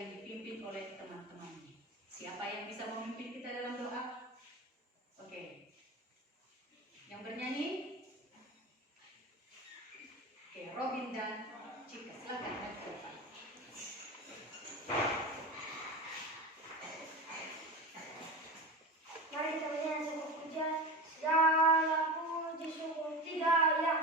yang dipimpin oleh teman-temannya. Siapa yang bisa memimpin kita dalam doa? Oke. Yang bernyanyi? Oke, Robin dan Cika. Silakan naik ke depan. Mari kita menyanyi sebuah pujian. Segala puji syukur tiga yang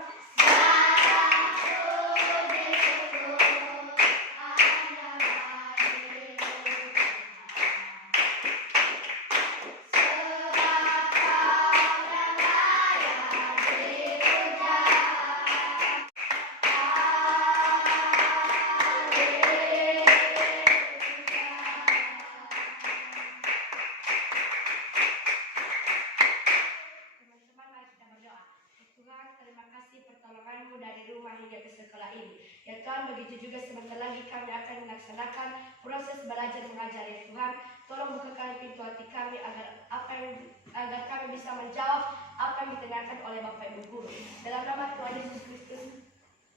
ya Tuhan, begitu juga sebentar lagi kami akan melaksanakan proses belajar mengajar ya Tuhan. Tolong bukakan pintu hati kami agar kami bisa menjawab apa yang ditanyakan oleh Bapak Ibu Guru. Dalam nama Tuhan Yesus Kristus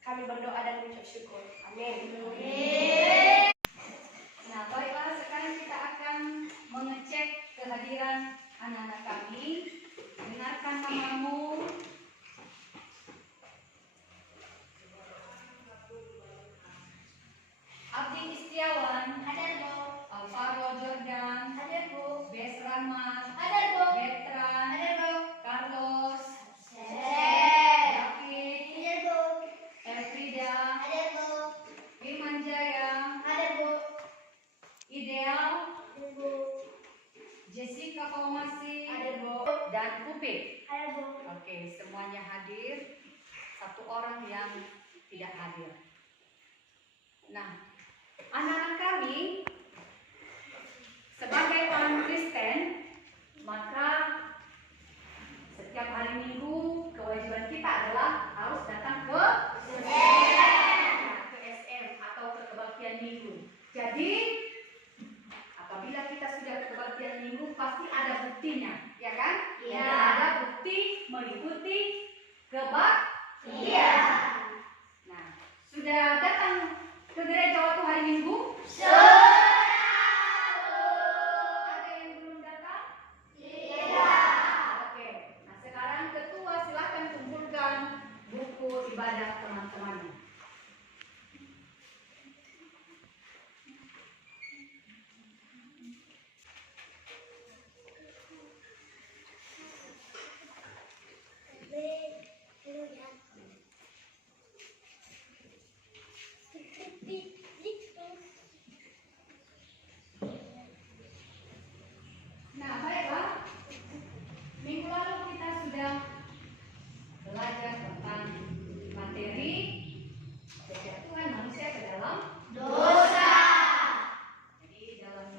kami berdoa dan mengucap syukur. Amin. Nah, baiklah, sekarang kita akan mengecek kehadiran anak-anak kami. Dengarkan namamu. Abdi Istiawan, Hadir Bu. Alvaro Jordan, Hadir Bu. Bes Rahmat, Hadir Bu. Bertran, Hadir Bu. Carlos, Hadir. David, Hadir Bu. Elfrida, Hadir Bu. Firman Jaya, Hadir Bu. Ideal, Hadir Bu. Jessica Komasi, Hadir Bu. dan Pupit. Hadir Bu. Oke, semuanya hadir. Satu orang yang tidak hadir. Nah, anak-anak kami sebagai orang Kristen, maka setiap hari Minggu kewajiban kita adalah harus datang ke SM atau ke kebaktian Minggu. Jadi apabila kita sudah ke kebaktian Minggu pasti ada buktinya, ya kan? Iya. Ada bukti mengikuti kebaktian. Nah, sudah datang ke gereja waktu hari Minggu? Ada yang belum datang? Oke. Nah, sekarang ketua silakan kumpulkan buku ibadah teman-temannya. Nah, baiklah. Minggu lalu kita sudah belajar tentang materi kejatuhan manusia ke dalam Dosa. Jadi dalam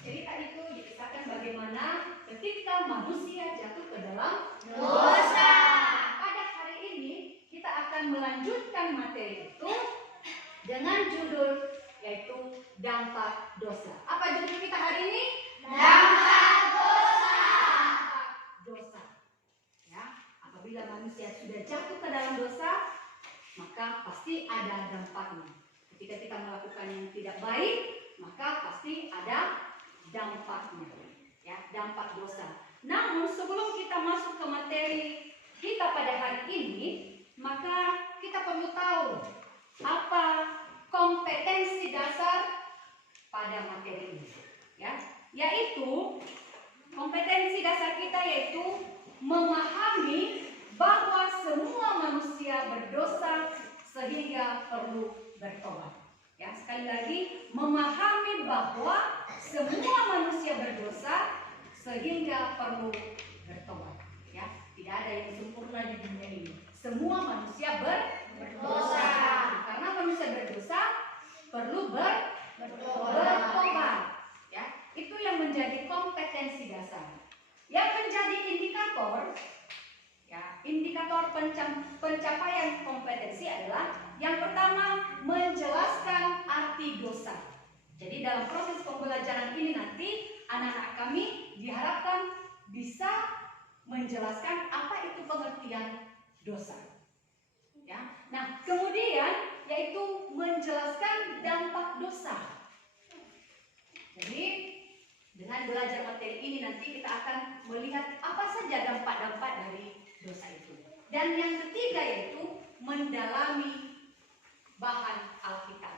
cerita itu dikisahkan bagaimana ketika manusia jatuh ke dalam Dosa. Pada hari ini kita akan melanjutkan materi itu dengan judul yaitu dampak dosa. Apa judul kita hari ini? Dampak dosa. Dampak dosa. Ya, apabila manusia sudah jatuh ke dalam dosa, maka pasti ada dampaknya. Ketika kita melakukan yang tidak baik, maka pasti ada dampaknya. Ya, dampak dosa. Namun sebelum kita masuk ke materi kita pada hari ini, maka kita perlu tahu apa kompetensi dasar pada materi ini. Ya, yaitu kompetensi dasar kita yaitu memahami bahwa semua manusia berdosa sehingga perlu bertobat. Ya, sekali lagi memahami bahwa semua manusia berdosa sehingga perlu bertobat. Ya, tidak ada yang sempurna di dunia ini. Semua manusia berdosa. Karena manusia berdosa perlu bertobat. Ya, itu yang menjadi kompetensi dasar. Yang menjadi indikator, ya, indikator pencapaian kompetensi adalah yang pertama menjelaskan arti dosa. Jadi dalam proses pembelajaran ini nanti anak-anak kami diharapkan bisa menjelaskan apa itu pengertian dosa. Ya. Nah, kemudian yaitu menjelaskan dampak dosa. Jadi dengan belajar materi ini nanti kita akan melihat apa saja dampak-dampak dari dosa itu. Dan yang ketiga yaitu mendalami bahan Alkitab.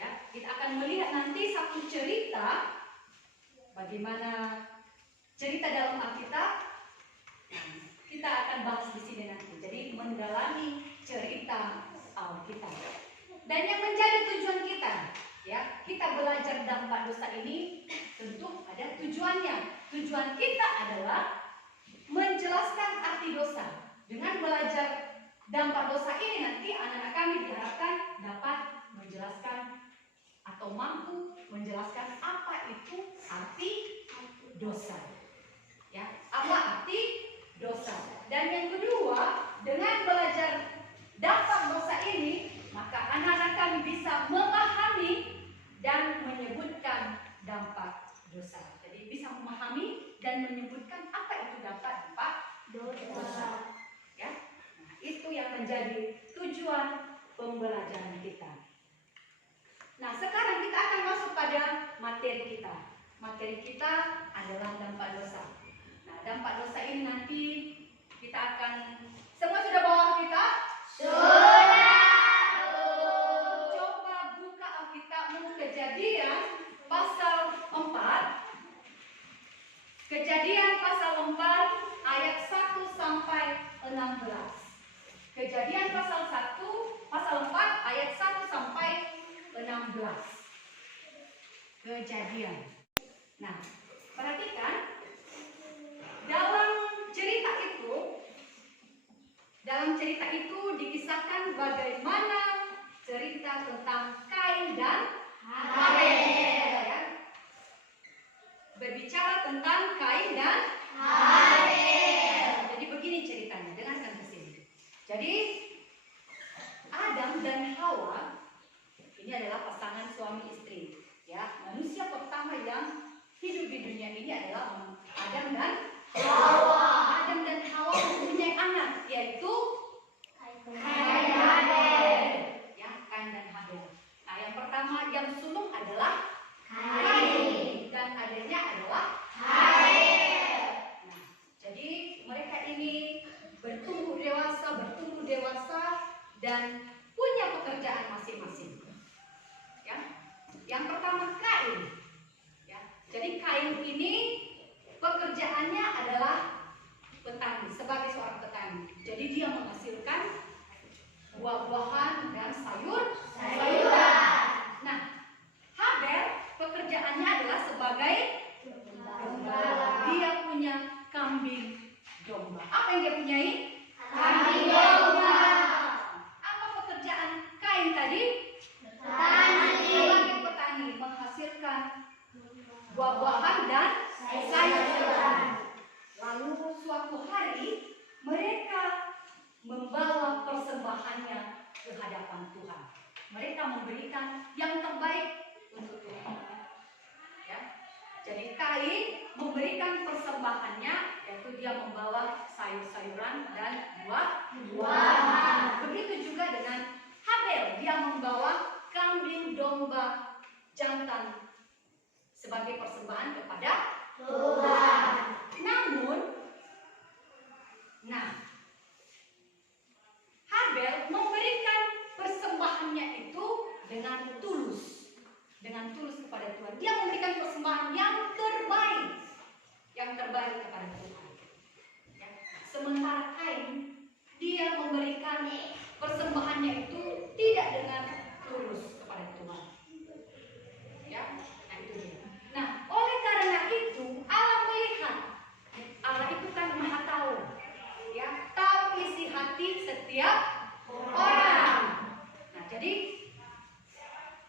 Ya, kita akan melihat nanti satu cerita bagaimana cerita dalam Alkitab. Kita akan bahas di sini nanti. Jadi mendalami cerita Alkitab. Dan yang menjadi tujuan kita, ya, kita belajar dampak dosa ini tentu ada tujuannya. Tujuan kita adalah menjelaskan arti dosa. Dengan belajar dampak dosa ini nanti anak-anak kami diharapkan dapat menjelaskan atau mampu menjelaskan apa itu arti dosa. Ya, apa arti dosa? Dan yang kedua, dengan belajar dampak dosa ini, maka anak-anak kami bisa memahami dan menyebutkan dampak dosa. Jadi bisa memahami dan menyebutkan apa itu dampak dosa. Ya, nah, itu yang menjadi tujuan pembelajaran kita. Nah, sekarang kita akan masuk pada materi kita. Materi kita adalah dampak dosa. Nah, dampak dosa ini nanti kita akan, semua sudah bawa Alkitab? Sudah. Coba buka Alkitabmu Kejadian pasal 4. Kejadian pasal 4 ayat 1 sampai 16. Kejadian pasal 4 ayat 1 sampai 16. Kejadian. Nah, perhatikan dalam cerita itu dikisahkan bagaimana cerita tentang Kain dan Habel. Ya. Berbicara tentang Kain dan Habel. Jadi begini ceritanya, dengarkan ke sini. Jadi Adam dan Hawa ini adalah pasangan suami istri. Ya, manusia pertama yang hidup di dunia ini adalah Adam dan Hawa. Adam dan Hawa mempunyai anak, yaitu Kain dan Habel. Ya, Kain dan Habel. Nah, yang pertama yang sulung adalah Kain dan adiknya adalah Habel. Nah, jadi mereka ini bertumbuh dewasa dan punya pekerjaan masing-masing. Ya. Yang pertama Kain. Ya. Jadi Kain ini pekerjaannya adalah petani, sebagai seorang petani. Jadi dia menghasilkan buah-buahan dan sayuran. Nah, Habel pekerjaannya adalah sebagai gembala. Dia punya kambing domba. Apa yang dia punyai? Kambing domba. Apa pekerjaan Kain tadi? Sebagai petani, menghasilkan buah-buahan dan sayuran. Lalu suatu hari mereka membawa persembahannya ke hadapan Tuhan. Mereka memberikan yang terbaik untuk Tuhan. Ya. Jadi Kain memberikan persembahannya, yaitu dia membawa sayur-sayuran dan buah-buahan. Begitu juga dengan Habel, dia membawa kambing domba jantan sebagai persembahan kepada Tuhan. Namun, Habel memberikan persembahannya itu dengan tulus kepada Tuhan. Dia memberikan persembahan yang terbaik kepada Tuhan. Ya. Sementara Kain, dia memberikan persembahannya itu tidak dengan tulus kepada Tuhan. Ya, nah itu dia. Nah, oleh karena itu Allah melihat, Allah itu kan Maha tahu, ya, tahu isi hati setiap orang. Nah, jadi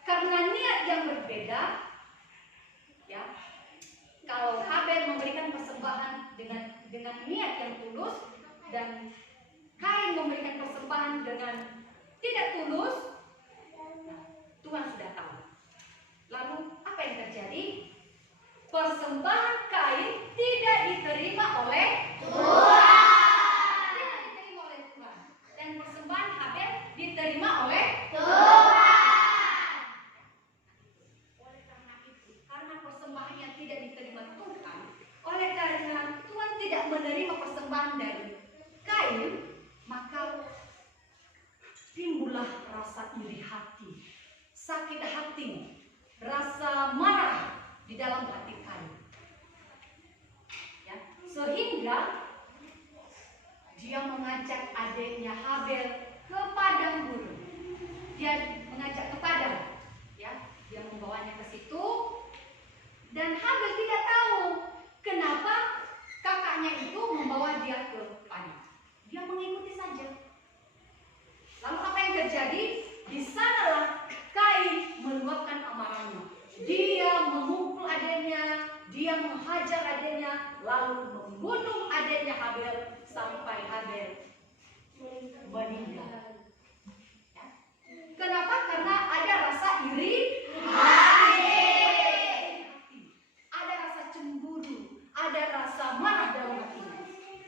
karena niat yang berbeda, ya, kalau Habel memberikan persembahan dengan niat yang tulus dan Kain memberikan persembahan dengan tidak tulus, nah, Tuhan sudah tahu. Lalu apa yang terjadi? Persembahan Kain tidak diterima oleh Tuhan. Tidak diterima oleh Tuhan. Dan persembahan Habel diterima oleh Tuhan. Oleh karena itu, karena persembahan sakit hati, rasa marah di dalam hati Kain. Ya, sehingga dia mengajak adiknya Habel ke padang gurun. Dia mengajak ke padang, ya, dia membawanya ke situ, dan Habel tidak tahu kenapa kakaknya itu membawa dia ke padang. Dia mengikuti saja. Lalu apa yang terjadi? Di sanalah Kain meluapkan amarahnya. Dia memukul adiknya, dia menghajar adiknya, lalu membunuh adiknya Habel sampai Habel meninggal. Ya. Kenapa? Karena ada rasa iri hati, ada rasa cemburu, ada rasa marah dalam hatinya,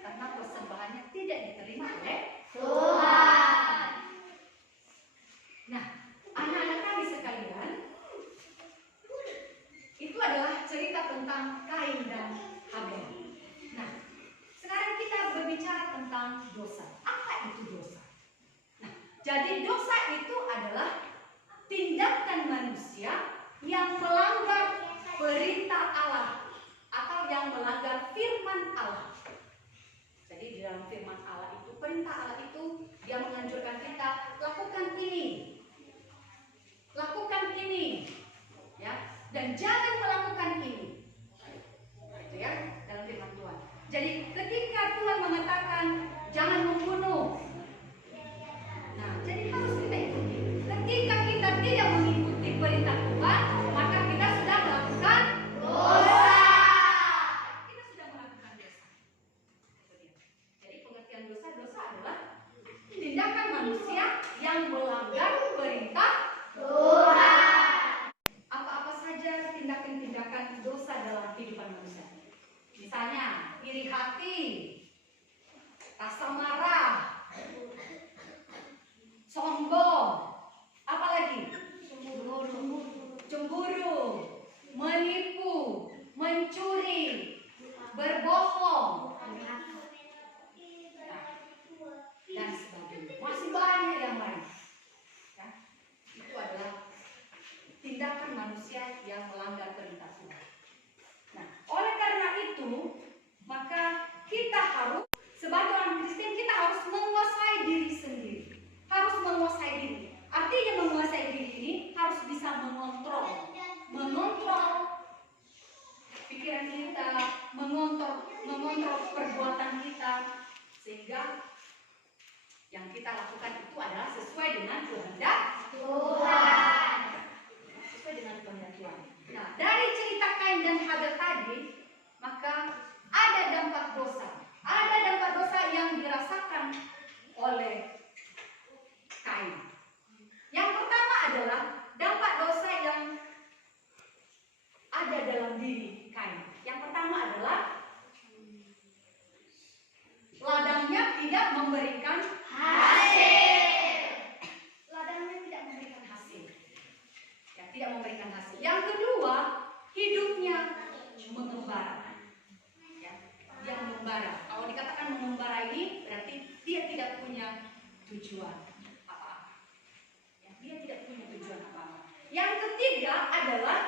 karena persembahannya tidak diterima oleh Tuhan. Nah, anak-anak kami sekalian, itu adalah cerita tentang Kain dan Habel. Nah, sekarang kita berbicara tentang dosa. Apa itu dosa? Nah, jadi dosa itu adalah tindakan manusia yang melanggar perintah Allah atau yang melanggar firman Allah. Jadi di dalam firman Allah itu, perintah Allah itu, dia menganjurkan kita lakukan ini, ya, dan jangan melakukan ini. Itu ya, dalam firman Tuhan. Jadi ketika Tuhan mengatakan jangan membunuh, nah jadi harus kita ikuti. Ketika kita tidak mengikuti perintah Tuhan, maka kita sudah melakukan dosa. Kita sudah melakukan dosa. Jadi pengertian dosa adalah tindakan manusia yang melanggar perintah Tuhan. Apa-apa saja tindakan-tindakan dosa dalam kehidupan manusia. Misalnya iri hati, rasa marah, sombong, apalagi cemburu, menipu, mencuri, berbohong, dan sebagainya. Masih banyak yang lain. Ya, itu adalah tindakan manusia yang melanggar perintah Tuhan. Nah, oleh karena itu, maka kita harus, sebagai orang Kristen, kita harus menguasai diri sendiri. Harus menguasai diri. Artinya menguasai diri ini harus bisa mengontrol pikiran kita, mengontrol perbuatan kita, sehingga yang kita lakukan itu adalah sesuai dengan kehendak Tuhan. Sesuai dengan kehendak Tuhan. Nah, dari cerita Kain dan Habel tadi, maka ada dampak dosa. Ada dampak dosa yang dirasakan oleh Kain. Yang pertama adalah dampak dosa yang ada dalam diri Kain. Yang pertama adalah ladangnya tidak memberikan hasil. Ladangnya tidak memberikan hasil. Ya, tidak memberikan hasil. Yang kedua, hidupnya mengembara. Ya, dia mengembara. Kalau dikatakan mengembara ini berarti dia tidak punya tujuan apa-apa. Ya, dia tidak punya tujuan apa-apa. Yang ketiga adalah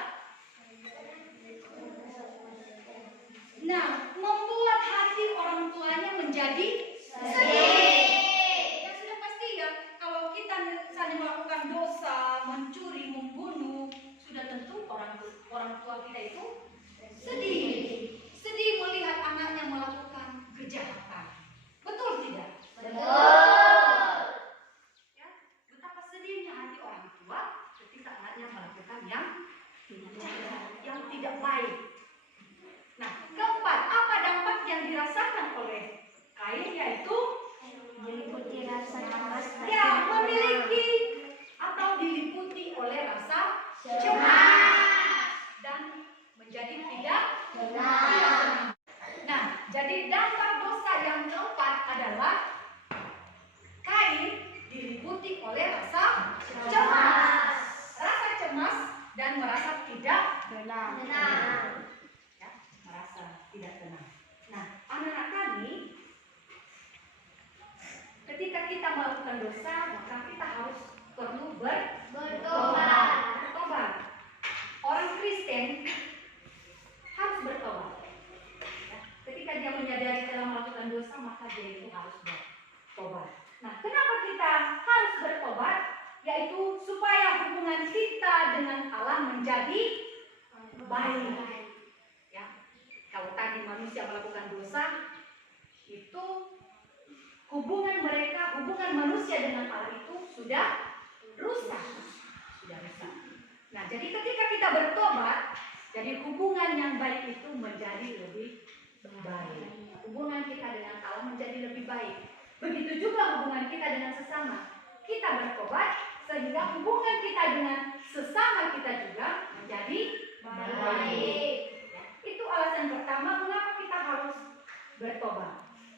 membuat hati orang tuanya menjadi sedih. Ya sudah pasti ya, kalau kita misalnya melakukan dosa, mencuri, membunuh, sudah tentu orang tua kita itu sedih. Sedih melihat anaknya melakukan kejahatan. Betul tidak? Betul. Ya, betapa sedihnya hati orang tua ketika anaknya melakukan yang tidak baik. Nah, keempat, apa dampak yang dirasakan oleh Kain, yaitu meliputi rasa cemas. ya, memiliki atau diliputi oleh rasa cemas dan menjadi tidak tenang. Nah, jadi dampak dosa yang keempat adalah Kain diliputi oleh rasa cemas. Rasa cemas dan merasa tidak tenang. Ya, merasa tidak tenang. Nah, anak-anak kami, ketika kita melakukan dosa, maka kita harus perlu bertobat. manusia itu harus bertobat. Nah, kenapa kita harus bertobat? Yaitu supaya hubungan kita dengan Allah menjadi baik. Ya, kalau tadi manusia melakukan dosa, itu hubungan manusia dengan Allah itu sudah rusak. Nah, jadi ketika kita bertobat, jadi hubungan yang baik itu menjadi lebih baik. Hubungan kita dengan Allah menjadi lebih baik. Begitu juga hubungan kita dengan sesama. Kita bertobat sehingga hubungan kita dengan sesama kita juga menjadi baik. Ya, itu alasan pertama mengapa kita harus bertobat.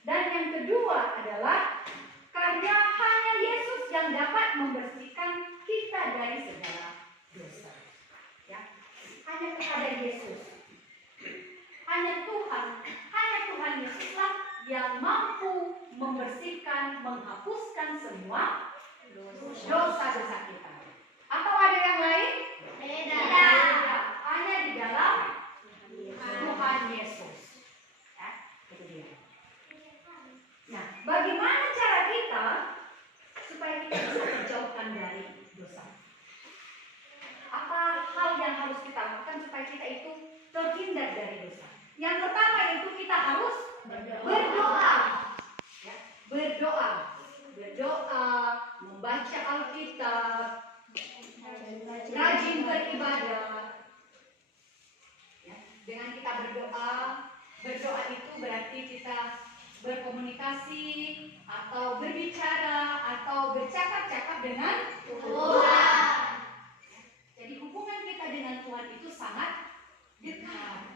Dan yang kedua adalah karena hanya Yesus yang dapat membersihkan kita dari segala dosa. Ya, hanya kepada Yesus. Hanya Tuhan Yesuslah yang mampu membersihkan, menghapuskan semua dosa-dosa kita. Atau ada yang lain? Tidak. Hanya di dalam Tuhan Yesus. Ya, itu dia. Nah, bagaimana cara kita supaya kita bisa dijauhkan dari dosa? Apa hal yang harus kita lakukan supaya kita itu terhindar dari dosa? Yang pertama itu kita harus berdoa. Ya, berdoa, membaca Alkitab, rajin beribadah. Ya, dengan kita berdoa itu berarti kita berkomunikasi atau berbicara atau bercakap-cakap dengan Tuhan. Jadi hubungan kita dengan Tuhan itu sangat dekat.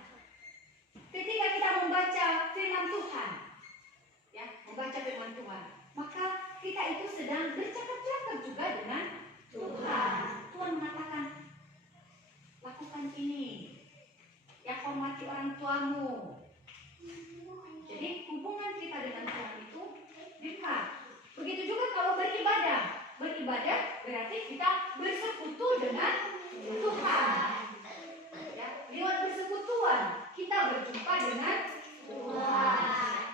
Ketika kita membaca firman Tuhan, ya, maka kita itu sedang bercakap-cakap juga dengan Tuhan. Tuhan mengatakan, lakukan ini, ya, hormati orang tuamu. Jadi hubungan kita dengan Tuhan itu dekat. Begitu juga kalau beribadah. Beribadah berarti kita bersekutu dengan Tuhan. Ya, lewat persekutuan kita berjumpa dengan Tuhan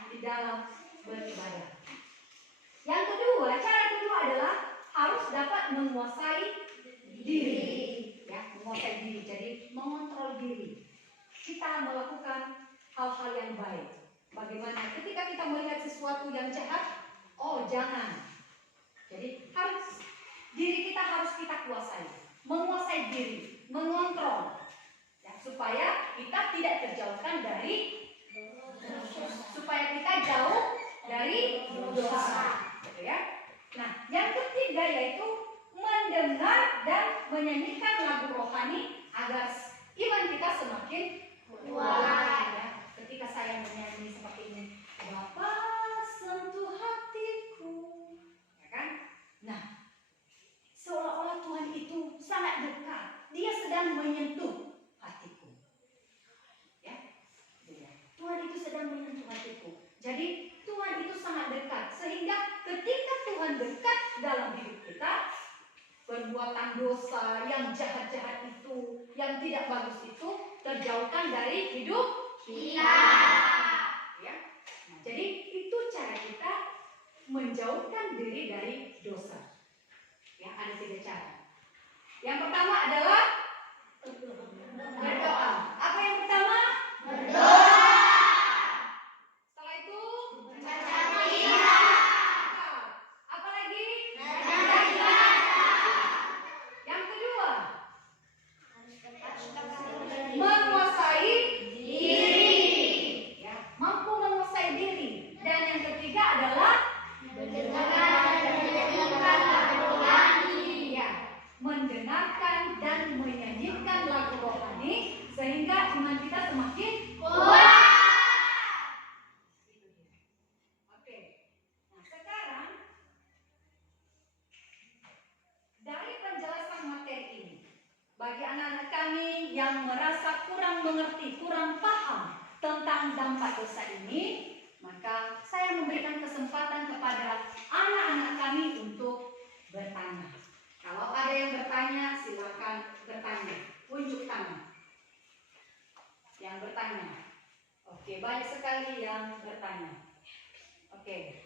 di dalam beribadah. Yang kedua, cara kedua adalah harus dapat menguasai diri. Ya, menguasai diri. Jadi mengontrol diri. Kita melakukan hal-hal yang baik. Bagaimana ketika kita melihat sesuatu yang jahat, oh jangan. Jadi diri kita harus kita kuasai, menguasai diri, mengontrol, ya, supaya kita tidak terjauhkan dari, supaya kita jauh dari dosa, gitu ya. Nah, yang ketiga yaitu mendengar dan menyanyikan lagu rohani agar iman kita semakin kuat. Ya. Ketika saya menyanyi seperti ini, Bapa sentuh hatiku, ya kan? Nah, seolah-olah Tuhan itu sangat dekat. Dia sedang menyentuh hatiku. Ya, Tuhan itu sedang menyentuh hatiku. Jadi Tuhan itu sangat dekat. Sehingga ketika Tuhan dekat dalam hidup kita, perbuatan dosa yang jahat-jahat itu, yang tidak bagus itu terjauhkan dari hidup kita. Ya. Nah, jadi itu cara kita menjauhkan diri dari dosa. Ya, ada 3 cara. Yang pertama adalah berdoa. Apa yang pertama? Berdoa. Setelah itu membaca Alkitab. Apa lagi? Beribadah. Yang kedua, menguasai diri. Ya, mampu menguasai diri. Dan yang ketiga adalah mendengarkan dan menyanyikan lagu rohani sehingga iman kita semakin kuat. Oke. Nah, sekarang dari penjelasan materi ini, bagi anak-anak kami yang merasa kurang mengerti, kurang paham tentang dampak dosa ini, maka saya memberikan kesempatan kepada anak-anak kami untuk bertanya. Kalau ada yang bertanya, silakan bertanya. Unjuk tangan. Yang bertanya. Oke, banyak sekali yang bertanya. Oke. Oke.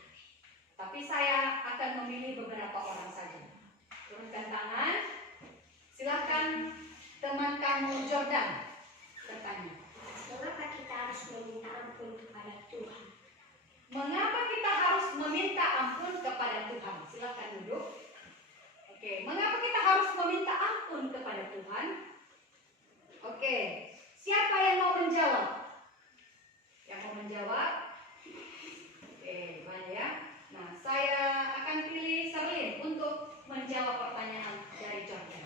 Tapi saya akan memilih beberapa orang saja. Turunkan tangan. Silakan teman kamu Jordan bertanya. Mengapa kita harus meminta ampun kepada Tuhan? Mengapa kita harus meminta ampun kepada Tuhan? Silakan duduk. Oke, mengapa kita harus meminta ampun kepada Tuhan? Oke, siapa yang mau menjawab? Yang mau menjawab? Oke, banyak ya. Nah, saya akan pilih Serlin untuk menjawab pertanyaan dari Jordan.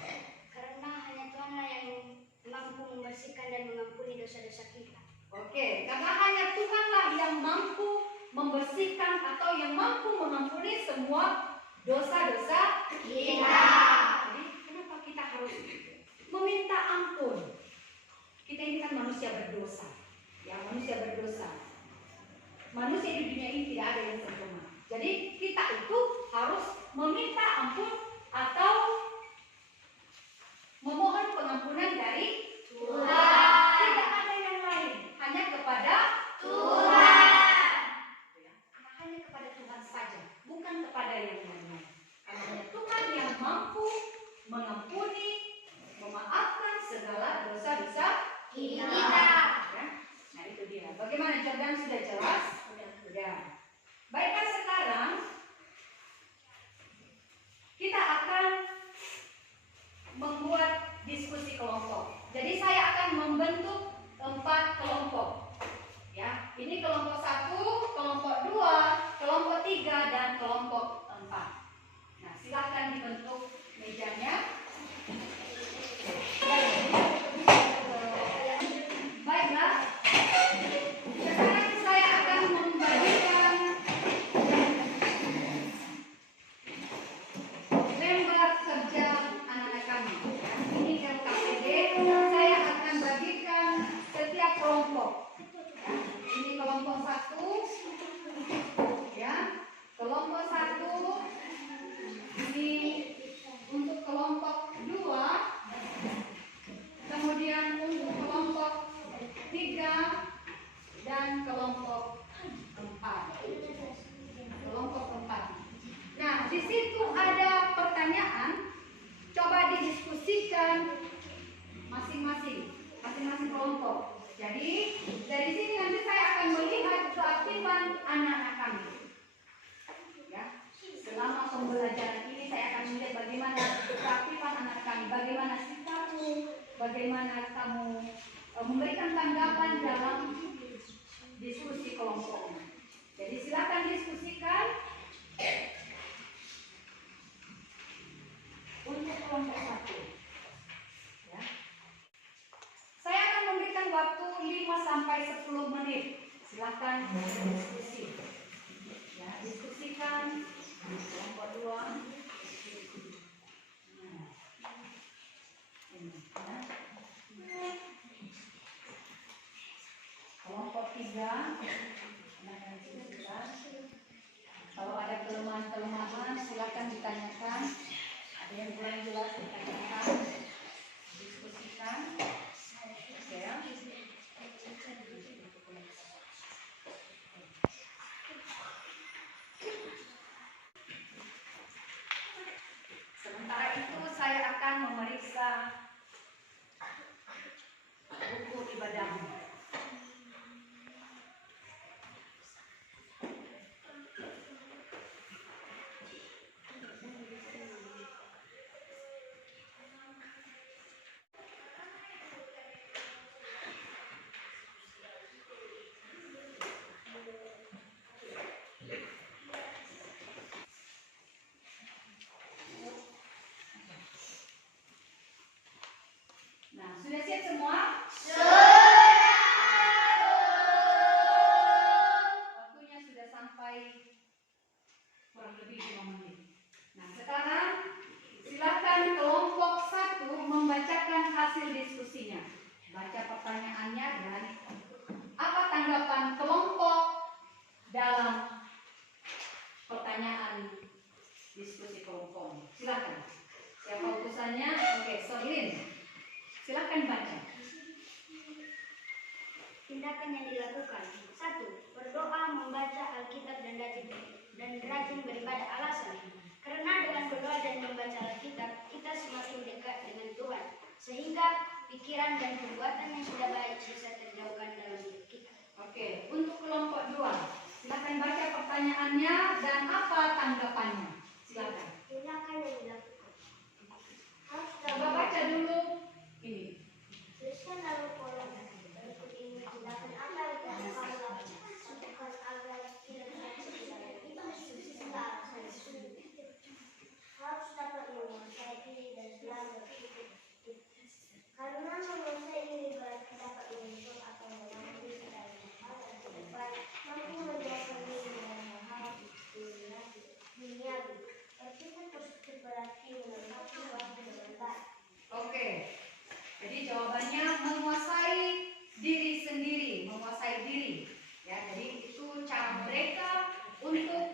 Karena hanya Tuhanlah yang mampu membersihkan dan mengampuni dosa-dosa kita. Oke, karena hanya Tuhanlah yang mampu membersihkan atau yang mampu mengampuni semua dosa-dosa kita. Jadi, kenapa kita harus meminta ampun? Kita ini kan manusia berdosa. Ya, manusia berdosa. Manusia di dunia ini tidak ada yang sempurna. Jadi, kita itu harus meminta ampun atau memohon pengampunan dari Tuhan. Tidak ada yang lain, hanya kepada Tuhan. Hanya kepada Tuhan saja, bukan kepada yang lainnya. Karena hanya Tuhan yang mampu mengampuni, memaafkan segala dosa-dosa kita. Ya? Nah, itu dia. Bagaimana Jordan, sudah jelas? Sudah. Baiklah, sekarang kita akan membuat diskusi kelompok. Jadi saya akan membentuk 4 kelompok. Ya, ini kelompok 1, kelompok 2, kelompok 3, dan kelompok 4. Nah, silakan dibentuk mejanya. Baiklah. Sekarang saya akan membagikan lembar kerja anak-anak kami. Ini LKPD. Saya akan bagikan setiap kelompok. Ini kelompok 1. Ya. Kelompok 1. Ini untuk kelompok 2. Kemudian untuk kelompok 3 dan kelompok 4. Kelompok 4. Nah, di situ ada pertanyaan. Coba didiskusikan masing-masing kelompok. Jadi, dari sini nanti saya akan melihat keaktifan anak-anak kami. Ya, selama pembelajaran ini saya akan melihat bagaimana keaktifan anak kami, bagaimana sikapmu, bagaimana kamu memberikan tanggapan dalam diskusi kelompoknya. Jadi silakan diskusikan untuk kelompok 1. Ya. Saya akan memberikan waktu 5 sampai 10 menit. Silakan diskusi. Ya, diskusikan kelompok 2. Kelompok 3. Kalau ada kelemahan silakan ditanyakan. Ada yang kurang jelas ditanyakan, diskusikan. Oke ya. Sementara itu saya akan memeriksa buku ibadahmu. Nah, sudah siap semua? Waktunya sudah sampai kurang lebih 5 menit. Nah, sekarang silakan kelompok 1 membacakan hasil diskusinya. Baca pertanyaannya dan apa tanggapan kelompok dalam pertanyaan diskusi kelompok. Silakan. Siapa utusannya? Oke, Serlin. Silakan baca. Tindakan yang dilakukan. 1. Berdoa, membaca Alkitab dan rajin rajin beribadah. Alasan, karena dengan berdoa dan membaca Alkitab, kita semakin dekat dengan Tuhan, sehingga pikiran dan perbuatan yang sudah baik bisa terjauhkan dalam diri kita. Oke, untuk kelompok 2, silakan baca pertanyaannya dan apa tanggapannya. Silakan. Tindakan yang dilakukan. Coba baca dulu ini. Tuliskan dalam kolom berikut ini tindakan apa yang kamu lakukan agar tidak terjadi harus dapat menguasai diri dan selalu berpikir karena menguasai diri berarti dapat menyusul atau mengambil segala hal yang tidak baik, mampu menjauhkan diri dari hal-hal duniawi. Berpikir positif berarti menanggapi waktu dengan baik. Oke. Jadi jawabannya menguasai diri sendiri, menguasai diri. Ya, jadi itu cara mereka untuk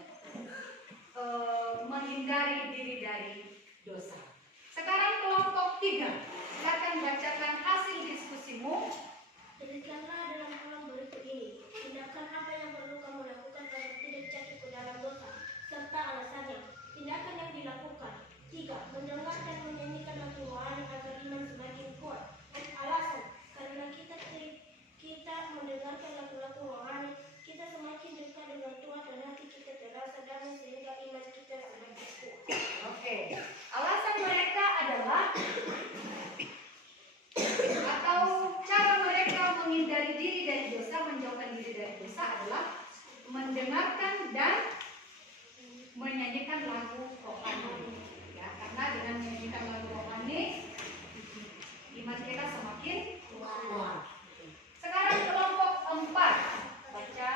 menghindari diri dari dosa. Sekarang kelompok 3, silakan bacakan hasil diskusimu. Tuliskanlah dalam kolom berikut ini tindakan apa yang perlu kamu lakukan agar tidak jatuh ke dalam dosa, serta alasannya. Tindakan yang dilakukan. 3. Mendengar dan menyanyikan lagu rohani agar iman semakin kuat. Alasan, karena kita mendengarkan lagu-lagu rohani, kita semakin dekat dengan Tuhan dan hati kita terasa damai sehingga iman kita semakin kuat. Oke. Alasan mereka adalah atau cara mereka menghindari diri dari dosa, menjauhkan diri dari dosa adalah mendengarkan dan menyanyikan lagu rohani. Ya, karena dengan menyanyikan lagu rohani iman kita semakin kuat. Sekarang kelompok 4, baca.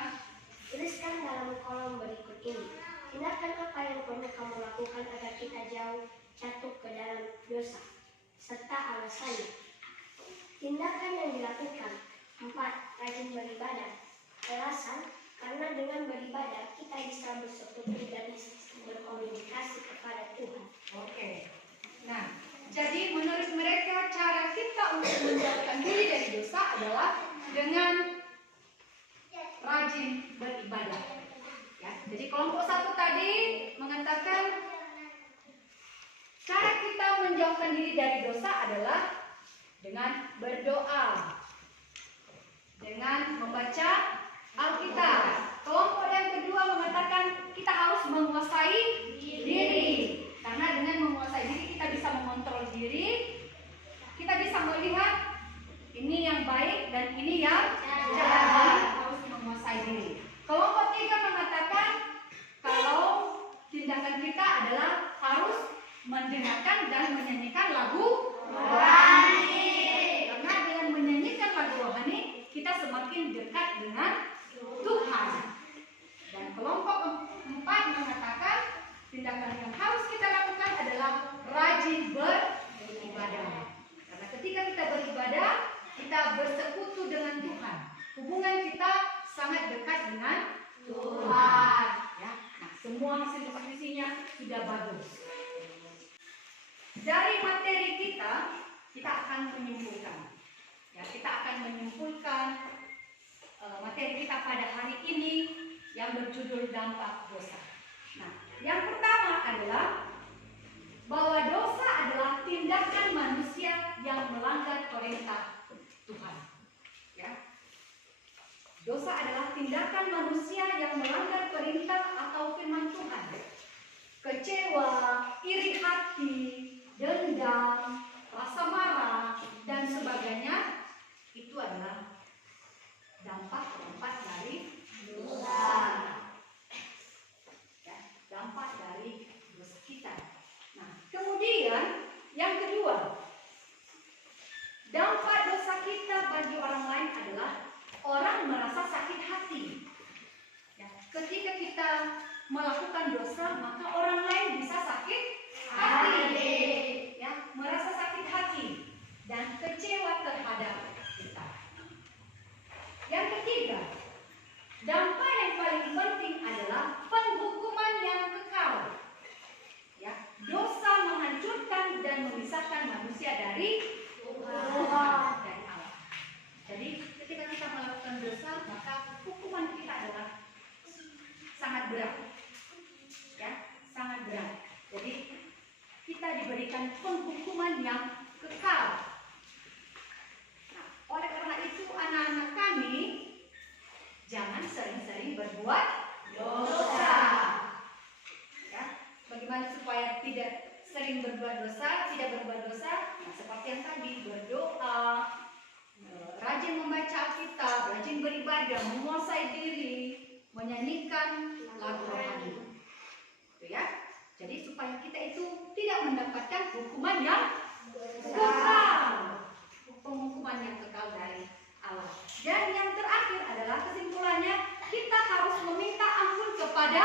Tuliskan dalam kolom berikut ini tindakan apa yang perlu kamu lakukan agar kita jatuh ke dalam dosa, serta alasannya. Tindakan yang dilakukan. 4. Rajin beribadah. Alasan, karena dengan beribadah kita bisa bersekutu dan berkomunikasi kepada Tuhan. Oke. Nah, jadi menurut mereka cara kita untuk menjauhkan diri dari dosa adalah dengan rajin beribadah. Ya, jadi kelompok 1 tadi mengatakan cara kita menjauhkan diri dari dosa adalah dengan berdoa, dengan membaca Alkitab. Kelompok yang kedua mengatakan kita harus menguasai diri. Karena dengan menguasai diri kita bisa mengontrol diri. Kita bisa melihat ini yang baik dan ini yang jahat. Harus menguasai diri. Kelompok 3 mengatakan kalau tindakan kita adalah harus mendengarkan dan menyanyikan lagu rohani. Karena dengan menyanyikan lagu rohani kita semakin dekat dengan Tuhan. Dan kelompok 4 mengatakan tindakan yang harus kita lakukan adalah rajin beribadah. Karena ketika kita beribadah, kita bersekutu dengan Tuhan. Hubungan kita sangat dekat dengan Tuhan. Ya, nah, semua hasil diskusinya sudah bagus. Dari materi kita akan menyimpulkan. Ya, kita akan menyimpulkan materi kita pada hari ini yang berjudul dampak dosa. Nah, yang pertama adalah bahwa dosa adalah tindakan manusia yang melanggar perintah Tuhan. Ya. Dosa adalah tindakan manusia yang melanggar perintah atau firman Tuhan. Kecewa, iri hati, dendam, rasa marah, dan sebagainya itu adalah dampak dari dosa. Ya, dampak dari dosa kita. Nah, kemudian yang kedua, dampak dosa kita bagi orang lain adalah orang merasa sakit hati. Ya, ketika kita melakukan dosa, maka orang lain bisa sakit hati. Ya, merasa sakit hati dan kecewa terhadap kita. Yang ketiga, dampak yang paling penting adalah penghukuman yang kekal. Ya, dosa menghancurkan dan memisahkan manusia dari Tuhan, dari Allah. Jadi ketika kita melakukan dosa, maka hukuman kita adalah sangat berat. berolahraga, menguasai diri, menyanyikan lagu rohani. Itu ya. Jadi supaya kita itu tidak mendapatkan hukuman yang kekal. Penghukuman yang kekal dari Allah. Dan yang terakhir adalah kesimpulannya, kita harus meminta ampun kepada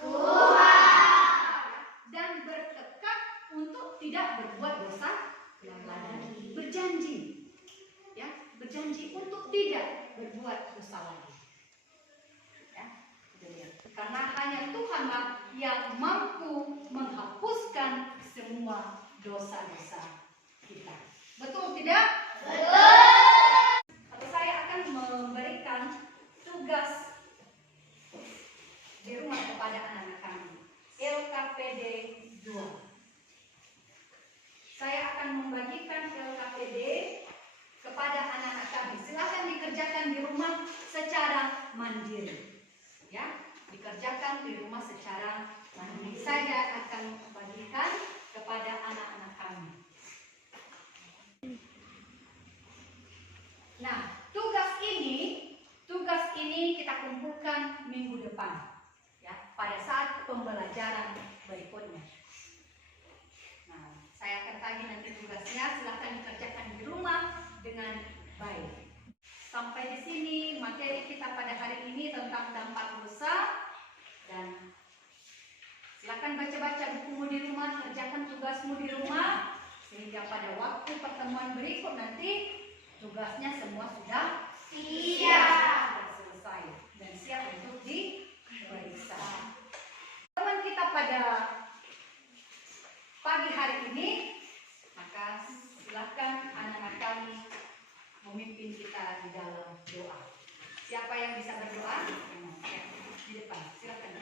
Tuhan dan bertekad untuk tidak berbuat dosa lagi. Berjanji, ya, berjanji untuk tidak berbuat dosa lagi. Ya, itu dia. Karena hanya Tuhanlah yang mampu menghapuskan semua dosa-dosa kita. Betul tidak? Saya akan memberikan tugas di rumah kepada anak-anak kami. LKPD 2. Saya akan membagikan LKPD kepada anak-anak kami. Silakan dikerjakan di rumah secara mandiri. Ya, dikerjakan di rumah secara mandiri. Saya akan membagikan kepada anak-anak kami. Nah, tugas ini kita kumpulkan minggu depan, ya, pada saat pembelajaran berikutnya. Nah, saya akan tagih nanti tugasnya, silakan dikerjakan di rumah dengan baik. Sampai di sini materi kita pada hari ini tentang dampak dosa, dan silakan baca-baca bukumu di rumah, kerjakan tugasmu di rumah, sehingga pada waktu pertemuan berikut nanti tugasnya semua sudah siap, selesai dan siap untuk diperiksa. Teman kita pada pagi hari ini, maka silakan anak-anak kami memimpin kita di dalam doa. Siapa yang bisa berdoa? Di depan, silakan.